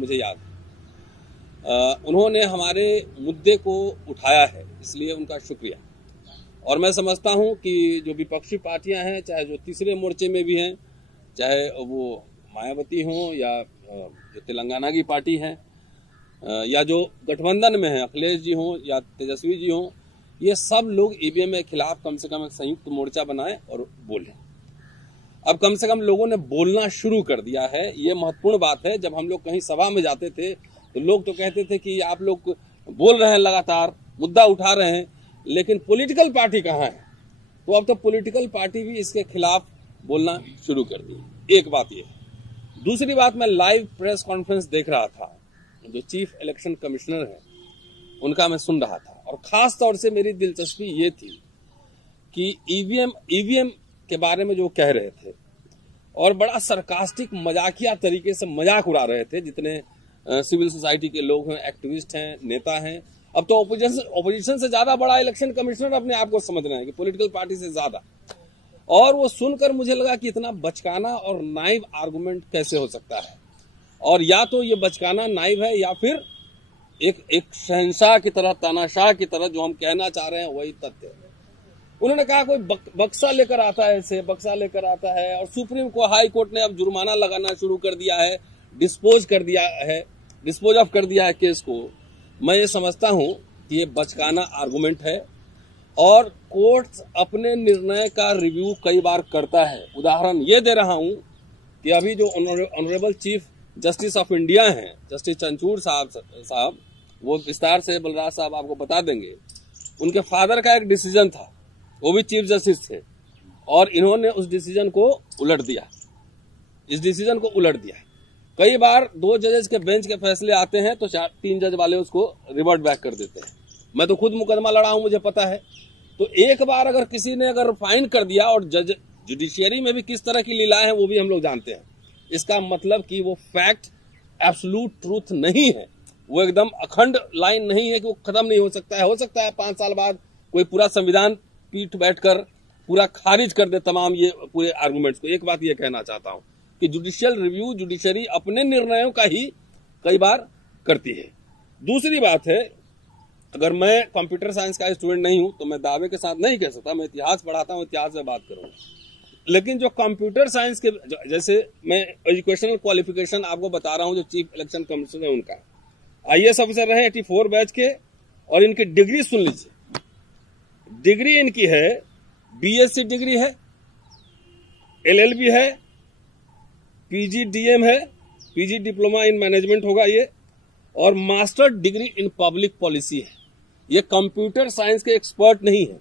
मुझे याद है। उन्होंने हमारे मुद्दे को उठाया है, इसलिए उनका शुक्रिया। और मैं समझता हूं कि जो विपक्षी पार्टियां हैं, चाहे जो तीसरे मोर्चे में भी हैं, चाहे वो मायावती हों या जो तेलंगाना की पार्टी है, या जो गठबंधन में है, अखिलेश जी हों या तेजस्वी जी हों, ये सब लोग ईवीएम के खिलाफ कम से कम एक संयुक्त मोर्चा बनाएं और बोलें। अब कम से कम लोगों ने बोलना शुरू कर दिया है, ये महत्वपूर्ण बात है। जब हम लोग कहीं सभा में जाते थे तो लोग तो कहते थे कि आप लोग बोल रहे हैं, लगातार मुद्दा उठा रहे हैं, लेकिन पॉलिटिकल पार्टी कहाँ है? तो अब तो पॉलिटिकल पार्टी भी इसके खिलाफ बोलना शुरू कर दी। एक बात ये। दूसरी बात, मैं लाइव प्रेस कॉन्फ्रेंस देख रहा था, जो चीफ इलेक्शन कमिश्नर है उनका मैं सुन रहा था, और खास तौर से मेरी दिलचस्पी ये थी कि ईवीएम के बारे में जो कह रहे थे और बड़ा सरकास्टिक मजाकिया तरीके से मजाक उड़ा रहे थे। जितने सिविल सोसाइटी के लोग हैं, एक्टिविस्ट हैं, नेता हैं, अब तो ओपोजिशन से ज्यादा बड़ा इलेक्शन कमिश्नर अपने आप को समझ रहे हैं कि पॉलिटिकल पार्टी से ज्यादा। और वो सुनकर मुझे लगा कि इतना बचकाना और नाइव आर्गुमेंट कैसे हो सकता है, और या तो ये बचकाना नाइव है या फिर एक शहंशाह की तरह, तानाशाह की तरह जो हम कहना चाह रहे हैं वही तथ्य है। उन्होंने कहा कोई बक्सा लेकर आता है, ऐसे बक्सा लेकर आता है, और सुप्रीम कोर्ट, हाई कोर्ट ने अब जुर्माना लगाना शुरू कर दिया है, डिस्पोज ऑफ कर दिया है केस को। मैं ये समझता हूं कि ये बचकाना आर्गुमेंट है, और कोर्ट अपने निर्णय का रिव्यू कई बार करता है। उदाहरण ये दे रहा हूं कि अभी जो honourable chief justice of India हैं, जस्टिस चंद्रचूड़ साहब, वो विस्तार से बलराज साहब आपको बता देंगे। उनके फादर का एक डिसीजन था, वो भी चीफ जस्टिस थे, और इन्होंने उस डिसीजन को उलट दिया। इस डिसीजन को उलट दिया। कई बार 2 जजेस के बेंच के फैसले आते हैं तो 3 जज वाले उसको रिवर्ट बैक कर देते हैं। मैं तो खुद मुकदमा लड़ा हूं, मुझे पता है। तो एक बार अगर किसी ने अगर फाइन कर दिया, और जुडिशियरी में भी किस तरह की लीलाएं हैं वो भी हम लोग जानते हैं, इसका मतलब कि वो फैक्ट एब्सोल्यूट ट्रूथ नहीं है, वो एकदम अखंड लाइन नहीं है कि वो खत्म नहीं हो सकता है। हो सकता है 5 साल बाद कोई पूरा संविधान पीठ बैठकर पूरा खारिज कर दे तमाम ये पूरे आर्गुमेंट्स को। एक बात ये कहना चाहता हूं कि जुडिशियल रिव्यू, जुडिशरी अपने निर्णयों का ही कई बार करती है। दूसरी बात है, अगर मैं कंप्यूटर साइंस का स्टूडेंट नहीं हूं तो मैं दावे के साथ नहीं कह सकता, मैं इतिहास पढ़ाता हूं, इतिहास से बात करूंगा। लेकिन जो कंप्यूटर साइंस के, जैसे मैं एजुकेशनल क्वालिफिकेशन आपको बता रहा हूं, जो चीफ इलेक्शन कमिश्नर है उनका IAS ऑफिसर रहे 84 बैच के, और इनकी डिग्री सुन लीजिए। डिग्री इनकी है, BSc डिग्री है, LLB है, PGDM है, PG डिप्लोमा इन मैनेजमेंट होगा ये, और master degree in public policy है। ये कंप्यूटर साइंस के एक्सपर्ट नहीं है,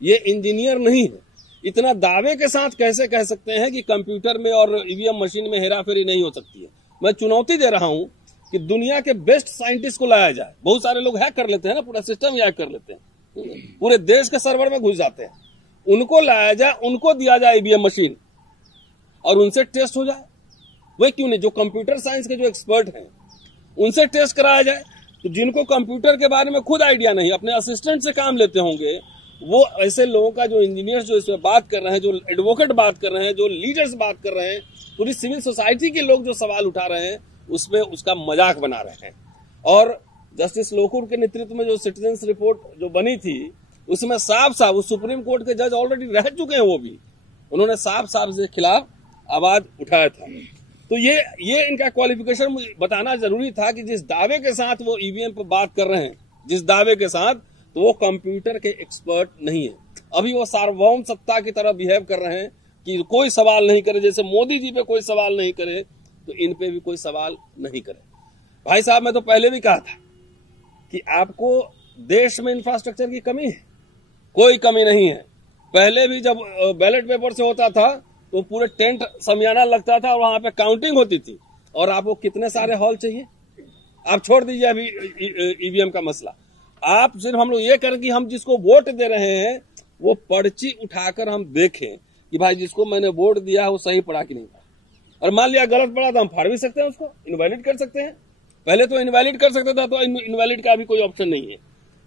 ये इंजीनियर नहीं है। इतना दावे के साथ कैसे कह सकते हैं कि कंप्यूटर में और ईवीएम मशीन में हेराफेरी नहीं हो सकती है? मैं चुनौती दे रहा हूं कि दुनिया के बेस्ट साइंटिस्ट को लाया जाए। बहुत सारे लोग हैक कर लेते हैं ना, पूरा सिस्टम हैक कर लेते हैं, पूरे देश के सर्वर में घुस जाते हैं। उनको लाया जाए, उनको दिया जाए ईवीएम मशीन और उनसे टेस्ट हो जाए। वे क्यों नहीं? जो कंप्यूटर साइंस के जो एक्सपर्ट हैं उनसे टेस्ट कराया जाए। तो जिनको कंप्यूटर के बारे में खुद आइडिया नहीं, अपने असिस्टेंट से काम लेते होंगे, वो ऐसे लोगों का, जो इंजीनियर्स जो इसमें बात कर रहे हैं, जो एडवोकेट बात कर रहे हैं, जो लीडर्स बात कर रहे हैं, पूरी सिविल सोसाइटी के लोग जो सवाल उठा रहे हैं, उसमें उसका मजाक बना रहे हैं। और जस्टिस लोकुर के नेतृत्व में जो सिटीजन्स रिपोर्ट जो बनी थी, उसमें साफ साफ, उस सुप्रीम कोर्ट के जज ऑलरेडी रह चुके हैं, वो भी उन्होंने साफ साफ इसके खिलाफ आवाज उठाया था। तो ये इनका क्वालिफिकेशन मुझे बताना जरूरी था कि जिस दावे के साथ वो ईवीएम पर बात कर रहे हैं, जिस दावे के साथ, तो वो कंप्यूटर के एक्सपर्ट नहीं है। अभी वो सार्वभौम सत्ता की तरह बिहेव कर रहे हैं कि कोई सवाल नहीं करे, जैसे मोदी जी पे कोई सवाल नहीं करे तो इन पे भी कोई सवाल नहीं करे। भाई साहब, मैं तो पहले भी कहा था कि आपको देश में इंफ्रास्ट्रक्चर की कमी है, कोई कमी नहीं है। पहले भी जब बैलेट पेपर से होता था तो पूरे टेंट समियाना लगता था और वहां पे काउंटिंग होती थी। और आपको कितने सारे हॉल चाहिए? आप छोड़ दीजिए अभी ईवीएम का मसला। आप सिर्फ, हम लोग ये करें कि हम जिसको वोट दे रहे हैं वो पर्ची उठाकर हम देखें कि भाई जिसको मैंने वोट दिया है वो सही पढ़ा कि नहीं पढ़ा। और मान लिया गलत पढ़ा तो हम फाड़ भी सकते हैं, उसको इनवैलिड कर सकते हैं। पहले तो इनवैलिड कर सकते थे, तो इनवैलिड का भी कोई ऑप्शन नहीं है।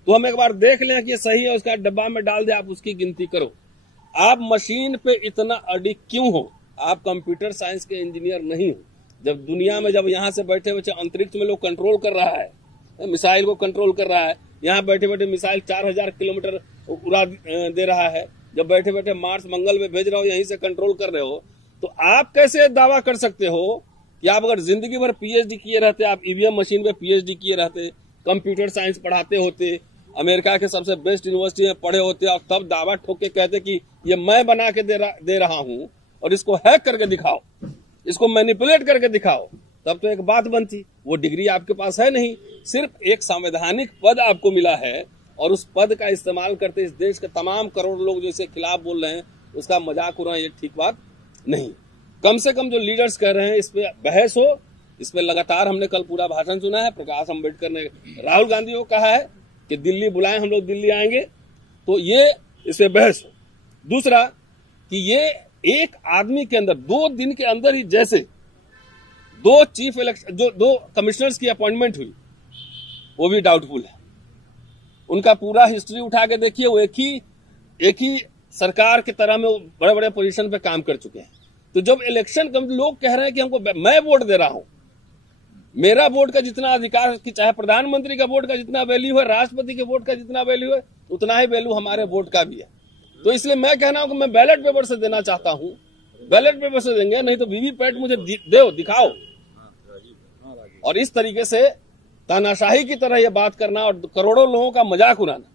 तो हम एक बार देख लें कि ये सही है, उसका डब्बा में डाल दे, आप उसकी गिनती करो। आप मशीन पे इतना अडिक्ट क्यों हो? आप कंप्यूटर साइंस के इंजीनियर नहीं हो। जब दुनिया में जब यहाँ से बैठे बैठे अंतरिक्ष में लोग कंट्रोल कर रहा है, मिसाइल को कंट्रोल कर रहा है, यहाँ बैठे बैठे मिसाइल 4000 किलोमीटर उड़ा दे रहा है, जब बैठे बैठे मार्स मंगल में भेज रहे हो, यहीं से कंट्रोल कर रहे हो, तो आप कैसे दावा कर सकते हो कि आप अगर जिंदगी भर पीएचडी किए रहते, आप ईवीएम मशीन पे पीएचडी किए रहते, कंप्यूटर साइंस पढ़ाते होते, अमेरिका के सबसे बेस्ट यूनिवर्सिटी में पढ़े होते, और तब दावा ठोक के कहते कि ये मैं बना के दे रहा हूं और इसको हैक करके दिखाओ, इसको मैनिपुलेट करके दिखाओ, तब तो एक बात बनती। वो डिग्री आपके पास है नहीं, सिर्फ एक संवैधानिक पद आपको मिला है और उस पद का इस्तेमाल करते इस देश के तमाम करोड़ लोग जो इसके खिलाफ बोल रहे हैं उसका मजाक उड़ाना ये ठीक बात नहीं। कम से कम जो लीडर्स कह रहे हैं इस पे बहस हो, इस पे लगातार हमने कल पूरा भाषण सुना है। प्रकाश अम्बेडकर ने राहुल गांधी को कहा है कि दिल्ली बुलाएं, हम लोग दिल्ली आएंगे, तो ये इस पे बहस हो। दूसरा कि ये एक आदमी के अंदर 2 दिन के अंदर ही जैसे 2 चीफ इलेक्शन जो 2 कमिश्नर्स की अपॉइंटमेंट हुई, वो भी डाउटफुल है। उनका पूरा हिस्ट्री उठा के देखिए, वो एक ही सरकार की तरह में बड़े बड़े पोजीशन पे काम कर चुके हैं। तो जब इलेक्शन लोग कह रहे हैं कि हमको मैं वोट दे रहा हूं, मेरा वोट का जितना अधिकार कि चाहे प्रधानमंत्री का वोट का जितना वैल्यू है, राष्ट्रपति के वोट का जितना वैल्यू है, उतना ही वैल्यू हमारे वोट का भी है। तो इसलिए मैं कहना हूं कि मैं बैलेट पेपर से देना चाहता हूं, बैलेट पेपर से देंगे, नहीं तो वीवीपैट मुझे दो, दिखाओ। और इस तरीके से तानाशाही की तरह यह बात करना और करोड़ों लोगों का मजाक उड़ाना।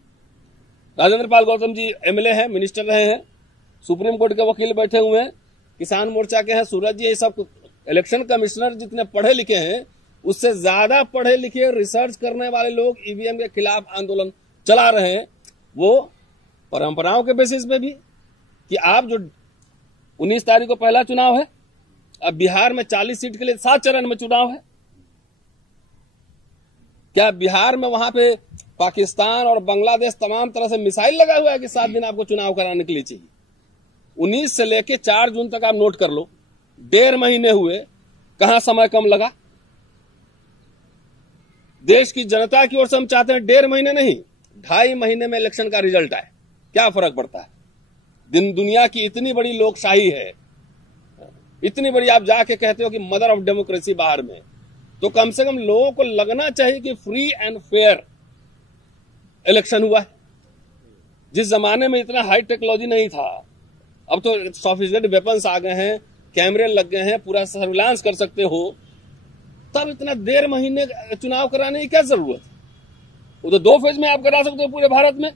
राजेंद्र पाल गौतम जी एमएलए हैं, मिनिस्टर रहे हैं, सुप्रीम कोर्ट के वकील बैठे हुए हैं, किसान मोर्चा के हैं, सूरज जी, ये सब इलेक्शन कमिश्नर जितने पढ़े लिखे हैं, उससे ज्यादा पढ़े लिखे रिसर्च करने वाले लोग ईवीएम के खिलाफ आंदोलन चला रहे हैं। वो परंपराओं के बेसिस पे भी कि आप जो 19 तारीख को पहला चुनाव है, अब बिहार में 40 सीट के लिए 7 चरण में चुनाव है। क्या बिहार में वहां पे पाकिस्तान और बांग्लादेश तमाम तरह से मिसाइल लगा हुआ है कि 7 दिन आपको चुनाव कराने के लिए चाहिए? 19 से लेके 4 जून तक आप नोट कर लो, 1.5 महीने हुए, कहां समय कम लगा? देश की जनता की ओर से हम चाहते हैं 1.5 महीने नहीं, 2.5 महीने में इलेक्शन का रिजल्ट आए, क्या फर्क पड़ता है? दुनिया की इतनी बड़ी लोकशाही है, इतनी बड़ी, आप जाके कहते हो कि मदर ऑफ डेमोक्रेसी बाहर में, तो कम से कम लोगों को लगना चाहिए कि फ्री एंड फेयर इलेक्शन हुआ है। जिस जमाने में इतना हाई टेक्नोलॉजी नहीं था, अब तो सोफिस्टिकेटेड वेपन्स आ गए हैं, कैमरे लग गए हैं, पूरा सर्विलांस कर सकते हो, तब इतना 1.5 महीने चुनाव कराने की क्या जरूरत है? वो तो 2 फेज में आप करा सकते हो पूरे भारत में।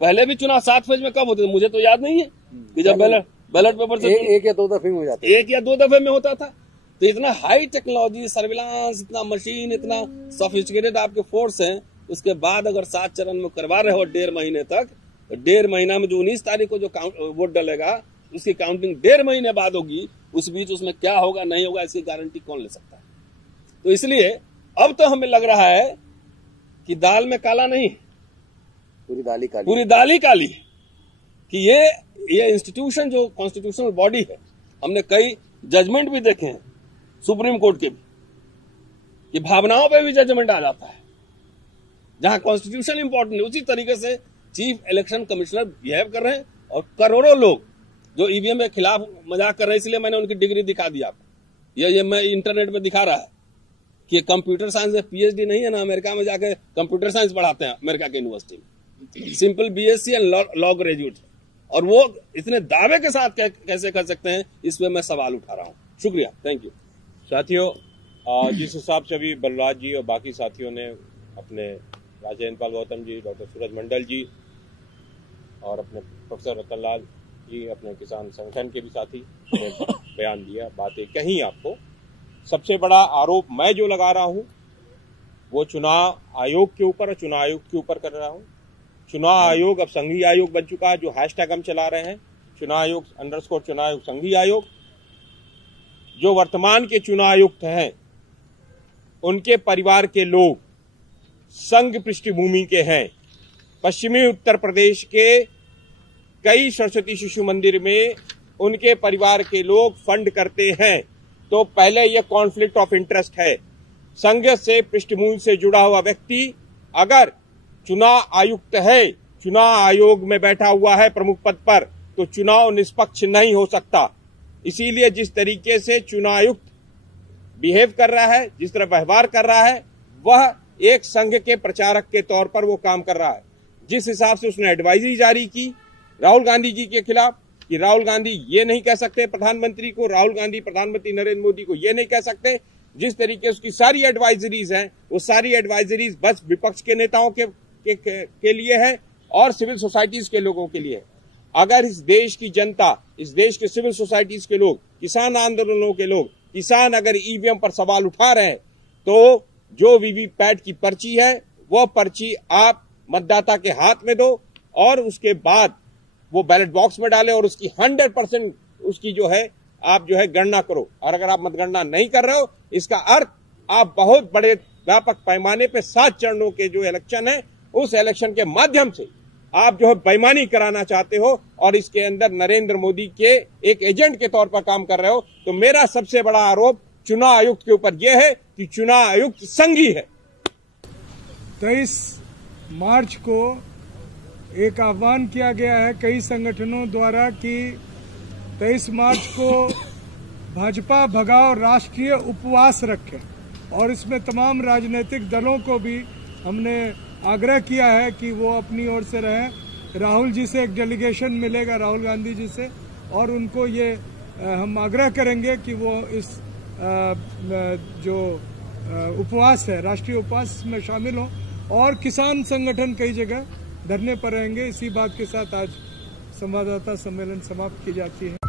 पहले भी चुनाव 7 फेज में कब होते थे मुझे तो याद नहीं है कि जब बैलेट पेपर से 1 या 2 दफे में हो जाता, 1 या 2 दफे में होता था। तो इतना हाई टेक्नोलॉजी, सर्विलांस, इतना मशीन, इतना सोफिस्टिकेटेड आपके फोर्स हैं, उसके बाद अगर 7 चरण में करवा रहे हो 1.5 महीने तक, तो 1.5 महीना में जो 19 तारीख को जो वोट डलेगा उसकी काउंटिंग 1.5 महीने बाद होगी। उस बीच उसमें क्या होगा नहीं होगा इसकी गारंटी कौन ले सकता है? तो इसलिए अब तो हमें लग रहा है कि दाल में काला नहीं, पूरी दाल ही काली है कि ये इंस्टीट्यूशन जो कॉन्स्टिट्यूशनल बॉडी है, हमने कई जजमेंट भी देखे हैं सुप्रीम कोर्ट के भी, कि भावनाओं पे भी जजमेंट आ जाता है। जहां कॉन्स्टिट्यूशन इंपॉर्टेंट है, उसी तरीके से चीफ इलेक्शन कमिश्नर बिहेव कर रहे हैं और करोड़ों लोग जो ईवीएम के खिलाफ मजाक कर रहे हैं। इसलिए मैंने उनकी डिग्री दिखा दी आपको, ये मैं इंटरनेट पे दिखा रहा है कि कंप्यूटर साइंस में पीएचडी नहीं है ना, अमेरिका में जाके कंप्यूटर साइंस पढ़ाते हैं अमेरिका के यूनिवर्सिटी में, simple BSc and law graduate, और वो इतने दावे के साथ कैसे कर सकते हैं, इस पे मैं सवाल उठा रहा हूं। शुक्रिया, थैंक यू। साथियों, जिस हिसाब से अभी बलराज जी और बाकी साथियों ने अपने राजेंद्र पाल गौतम जी, डॉक्टर सूरज मंडल जी और अपने प्रोफेसर रतनलाल जी, अपने किसान संगठन के भी साथी ने बयान दिया, बातें कहीं, आपको सबसे बड़ा आरोप मैं जो लगा रहा हूं वो चुनाव आयोग के ऊपर और चुनाव आयुक्त के ऊपर कर रहा हूं। चुनाव आयोग अब संघीय आयोग बन चुका है, जो हैशटैग हम चला रहे हैं, चुनाव आयोग _ चुनाव आयोग संघीय आयोग। जो वर्तमान के चुनाव आयुक्त हैं उनके परिवार के लोग संघ पृष्ठभूमि के हैं। पश्चिमी उत्तर प्रदेश के कई सरस्वती शिशु मंदिर में उनके परिवार के लोग फंड करते हैं। तो पहले यह कॉन्फ्लिक्ट ऑफ इंटरेस्ट है। संघ से पृष्ठभूमि से जुड़ा हुआ व्यक्ति अगर चुनाव आयुक्त है, चुनाव आयोग में बैठा हुआ है प्रमुख पद पर, तो चुनाव निष्पक्ष नहीं हो सकता। इसीलिए जिस तरीके से चुनाव आयुक्त बिहेव कर रहा है, जिस तरह व्यवहार कर रहा है, वह एक संघ के प्रचारक के तौर पर वो काम कर रहा है। जिस हिसाब से उसने एडवाइजरी जारी की राहुल गांधी जी के खिलाफ कि राहुल गांधी ये नहीं कह सकते प्रधानमंत्री को, राहुल गांधी प्रधानमंत्री नरेंद्र मोदी को ये नहीं कह सकते, जिस तरीके उसकी सारी एडवाइजरीज हैं, वो सारी एडवाइजरीज बस विपक्ष के नेताओं के लिए है और सिविल सोसाइटीज के लोगों के लिए है। अगर इस देश की जनता, इस देश के सिविल सोसाइटीज के लोग, किसान आंदोलनों के लोग, किसान अगर ईवीएम पर सवाल उठा रहे हैं, तो जो वीवीपैट की पर्ची है वो पर्ची आप मतदाता के हाथ में दो और उसके बाद वो बैलेट बॉक्स में डालें और उसकी 100% उसकी जो है आप जो है गणना करो। और अगर आप मतगणना नहीं कर रहे हो, इसका अर्थ आप बहुत बड़े व्यापक पैमाने पे 7 चरणों के जो इलेक्शन है, उस इलेक्शन के माध्यम से आप जो है बेईमानी कराना चाहते हो और इसके अंदर नरेंद्र मोदी के एक एजेंट के तौर पर काम कर रहे हो। तो मेरा सबसे बड़ा आरोप चुनाव आयुक्त के ऊपर यह है कि चुनाव आयुक्त संघी है। 23 मार्च को एक आह्वान किया गया है कई संगठनों द्वारा कि 23 मार्च को भाजपा भगाओ राष्ट्रीय उपवास रखें, और इसमें तमाम राजनीतिक दलों को भी हमने आग्रह किया है कि वो अपनी ओर से रहें। राहुल जी से एक डेलीगेशन मिलेगा, राहुल गांधी जी से, और उनको ये हम आग्रह करेंगे कि वो इस जो उपवास है, राष्ट्रीय उपवास में शामिल हों। और किसान संगठन कई जगह धरने पर रहेंगे। इसी बात के साथ आज संवाददाता सम्मेलन समाप्त की जाती है।